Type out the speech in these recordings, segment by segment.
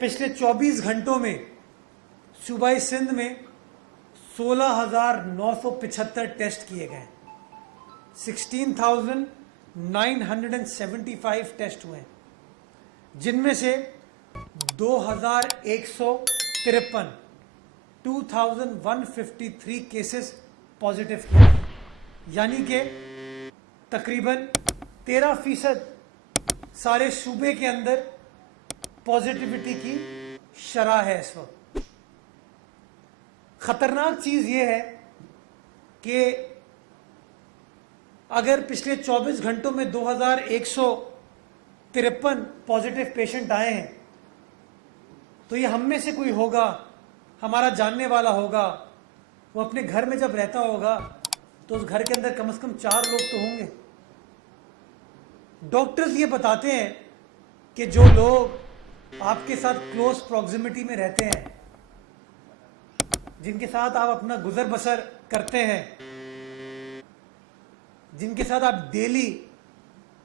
पिछले 24 घंटों में सूबाई सिंध में 16,975 टेस्ट किए गए, 16,975 टेस्ट हुए, जिनमें से 2,153 2,153 केसेस पॉजिटिव किए, यानी कि तकरीबन 13% सारे सूबे के अंदर पॉजिटिविटी की शरह है इस वक्त। खतरनाक चीज यह है कि अगर पिछले 24 घंटों में 2,153 पॉजिटिव पेशेंट आए हैं, तो ये हम में से कोई होगा, हमारा जानने वाला होगा, वो अपने घर में जब रहता होगा तो उस घर के अंदर कम से कम 4 लोग तो होंगे। डॉक्टर्स ये बताते हैं कि जो लोग आपके साथ क्लोज प्रॉक्सिमिटी में रहते हैं, जिनके साथ आप अपना गुजर बसर करते हैं, जिनके साथ आप डेली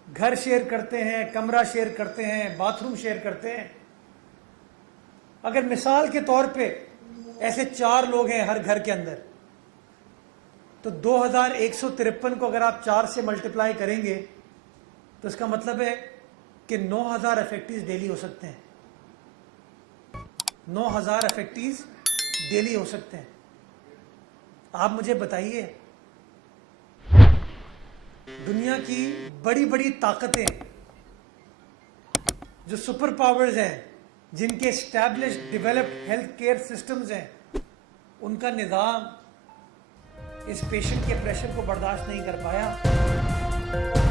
घर शेयर करते हैं, कमरा शेयर करते हैं, बाथरूम शेयर करते हैं, अगर मिसाल के तौर पे ऐसे 4 लोग हैं हर घर के अंदर, तो 2,153 को अगर आप 4 से मल्टीप्लाई करेंगे तो इसका मतलब है कि 9,000 अफेक्टीज डेली हो सकते हैं। 9,000 अफेक्टीज डेली हो सकते हैं। आप मुझे बताइए, दुनिया की बड़ी बड़ी ताकतें, जो सुपर पावर्स हैं, जिनके established developed health care systems हैं, उनका निज़ाम इस पेशेंट के प्रेशर को बर्दाश्त नहीं कर पाया।